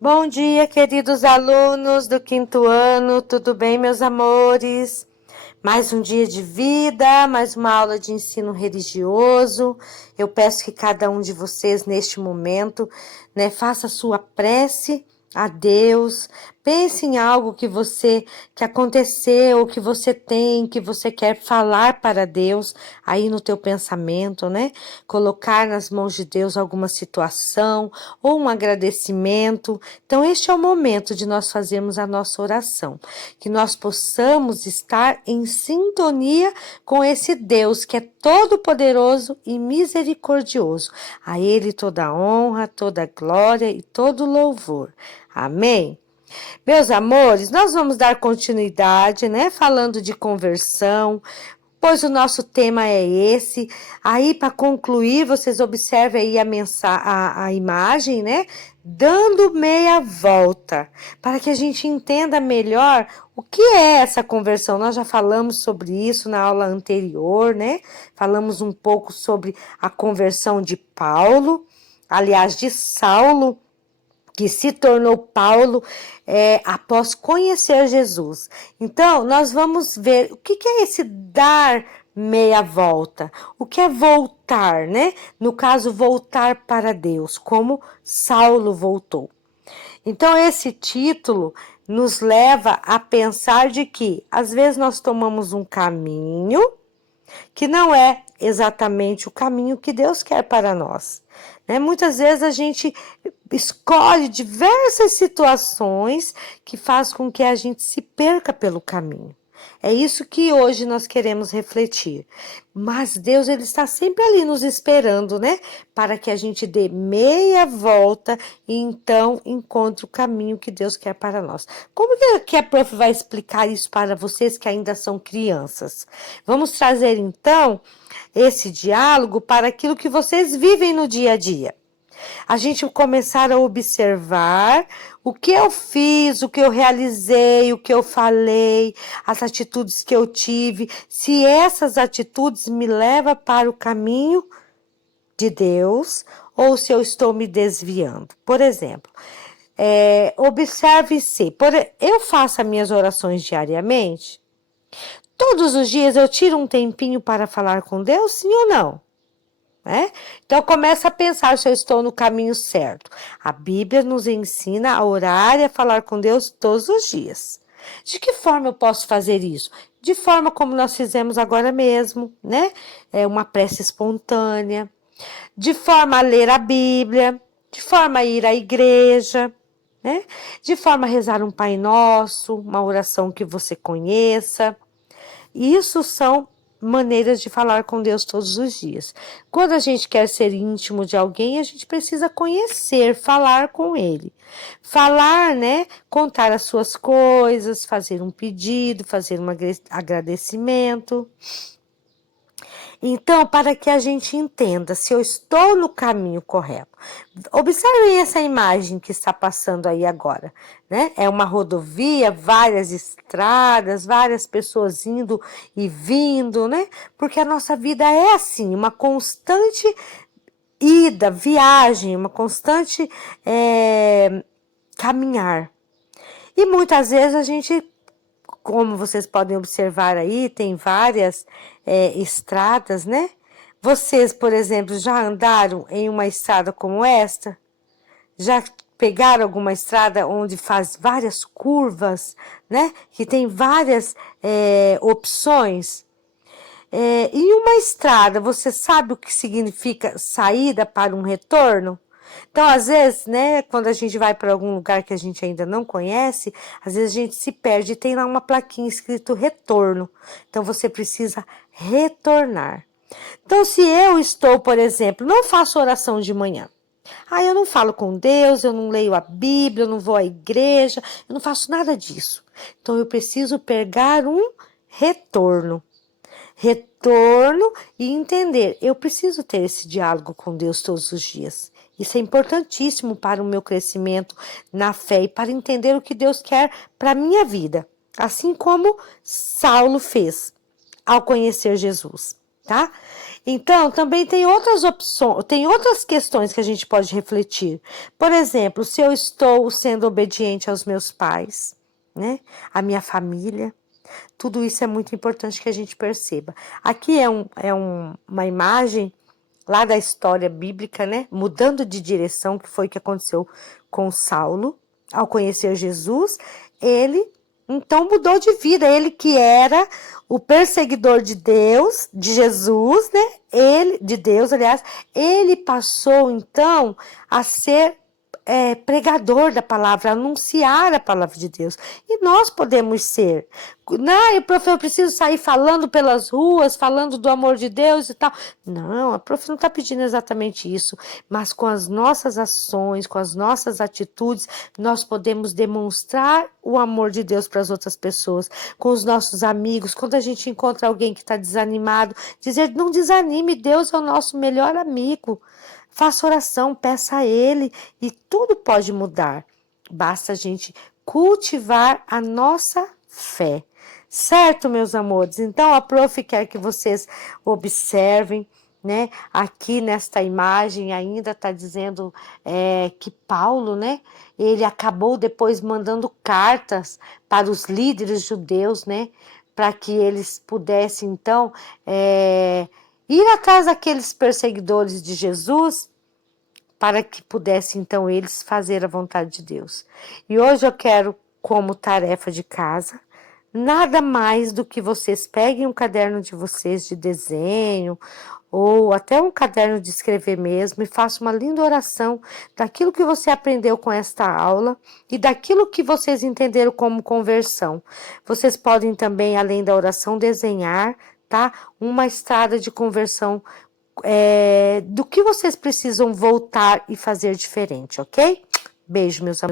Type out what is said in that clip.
Bom dia, queridos alunos do quinto ano, tudo bem, meus amores? Mais um dia de vida, mais uma aula de ensino religioso. Eu peço que cada um de vocês, neste momento, faça a sua prece a Deus. Pense em algo que aconteceu, que você tem, que você quer falar para Deus aí no teu pensamento, né? Colocar nas mãos de Deus alguma situação ou um agradecimento. Então, este é o momento de nós fazermos a nossa oração, que nós possamos estar em sintonia com esse Deus que é todo-poderoso e misericordioso. A Ele toda a honra, toda a glória e todo o louvor. Amém? Meus amores, nós vamos dar continuidade, falando de conversão, pois o nosso tema é esse. Aí, para concluir, vocês observem aí a imagem, dando meia volta, para que a gente entenda melhor o que é essa conversão. Nós já falamos sobre isso na aula anterior, Falamos um pouco sobre a conversão de Paulo, aliás, de Saulo, que se tornou Paulo após conhecer Jesus. Então, nós vamos ver o que é esse dar meia volta. O que é voltar, No caso, voltar para Deus, como Saulo voltou. Então, esse título nos leva a pensar de que, às vezes, nós tomamos um caminho que não é exatamente o caminho que Deus quer para nós. Muitas vezes a gente escolhe diversas situações que faz com que a gente se perca pelo caminho. É isso que hoje nós queremos refletir. Mas Deus, Ele está sempre ali nos esperando, Para que a gente dê meia volta e então encontre o caminho que Deus quer para nós. Como que a prof vai explicar isso para vocês que ainda são crianças? Vamos trazer então esse diálogo para aquilo que vocês vivem no dia a dia. A gente começar a observar o que eu fiz, o que eu realizei, o que eu falei, as atitudes que eu tive, se essas atitudes me levam para o caminho de Deus ou se eu estou me desviando. Por exemplo, observe se eu faço as minhas orações diariamente, todos os dias eu tiro um tempinho para falar com Deus, sim ou não? Então, começa a pensar se eu estou no caminho certo. A Bíblia nos ensina a orar e a falar com Deus todos os dias. De que forma eu posso fazer isso? De forma como nós fizemos agora mesmo, É uma prece espontânea. De forma a ler a Bíblia, de forma a ir à igreja, De forma a rezar um Pai Nosso, uma oração que você conheça. Isso são maneiras de falar com Deus todos os dias. Quando a gente quer ser íntimo de alguém, a gente precisa conhecer, falar com ele. Falar, contar as suas coisas, fazer um pedido, fazer um agradecimento. Então, para que a gente entenda se eu estou no caminho correto. Observem essa imagem que está passando aí agora, É uma rodovia, várias estradas, várias pessoas indo e vindo, Porque a nossa vida é assim, uma constante ida, viagem, uma constante caminhar. E muitas vezes a gente, como vocês podem observar aí, tem várias estradas, Vocês, por exemplo, já andaram em uma estrada como esta? Já pegaram alguma estrada onde faz várias curvas, Que tem várias opções? E uma estrada, você sabe o que significa saída para um retorno? Então, às vezes, quando a gente vai para algum lugar que a gente ainda não conhece, às vezes a gente se perde e tem lá uma plaquinha escrito retorno. Então, você precisa retornar. Então, se eu estou, por exemplo, não faço oração de manhã, eu não falo com Deus, eu não leio a Bíblia, eu não vou à igreja, eu não faço nada disso. Então, eu preciso pegar um retorno. Retorno e entender, eu preciso ter esse diálogo com Deus todos os dias. Isso é importantíssimo para o meu crescimento na fé e para entender o que Deus quer para a minha vida. Assim como Saulo fez ao conhecer Jesus, tá? Então, também tem outras opções, tem outras questões que a gente pode refletir. Por exemplo, se eu estou sendo obediente aos meus pais, né? A minha família. Tudo isso é muito importante que a gente perceba. Aqui uma imagem lá da história bíblica, né? Mudando de direção, que foi o que aconteceu com Saulo. Ao conhecer Jesus, ele então mudou de vida. Ele que era o perseguidor de Deus, de Jesus, né? Ele, de Deus, aliás, ele passou então a ser pregador da palavra, anunciar a palavra de Deus. E nós podemos ser. Não, eu preciso sair falando pelas ruas, falando do amor de Deus e tal. Não, a prof não está pedindo exatamente isso, mas com as nossas ações, com as nossas atitudes, nós podemos demonstrar o amor de Deus para as outras pessoas, com os nossos amigos, quando a gente encontra alguém que está desanimado, dizer, não desanime, Deus é o nosso melhor amigo. Faça oração, peça a Ele e tudo pode mudar. Basta a gente cultivar a nossa fé. Certo, meus amores? Então, a prof quer que vocês observem, né? Aqui nesta imagem ainda está dizendo que Paulo, né? Ele acabou depois mandando cartas para os líderes judeus, né? Para que eles pudessem, então, ir atrás daqueles perseguidores de Jesus, para que pudessem, então, eles fazer a vontade de Deus. E hoje eu quero, como tarefa de casa, nada mais do que vocês peguem um caderno de vocês de desenho, ou até um caderno de escrever mesmo, e façam uma linda oração daquilo que você aprendeu com esta aula e daquilo que vocês entenderam como conversão. Vocês podem também, além da oração, desenhar, tá? Uma estrada de conversão do que vocês precisam voltar e fazer diferente, ok? Beijo, meus amigos.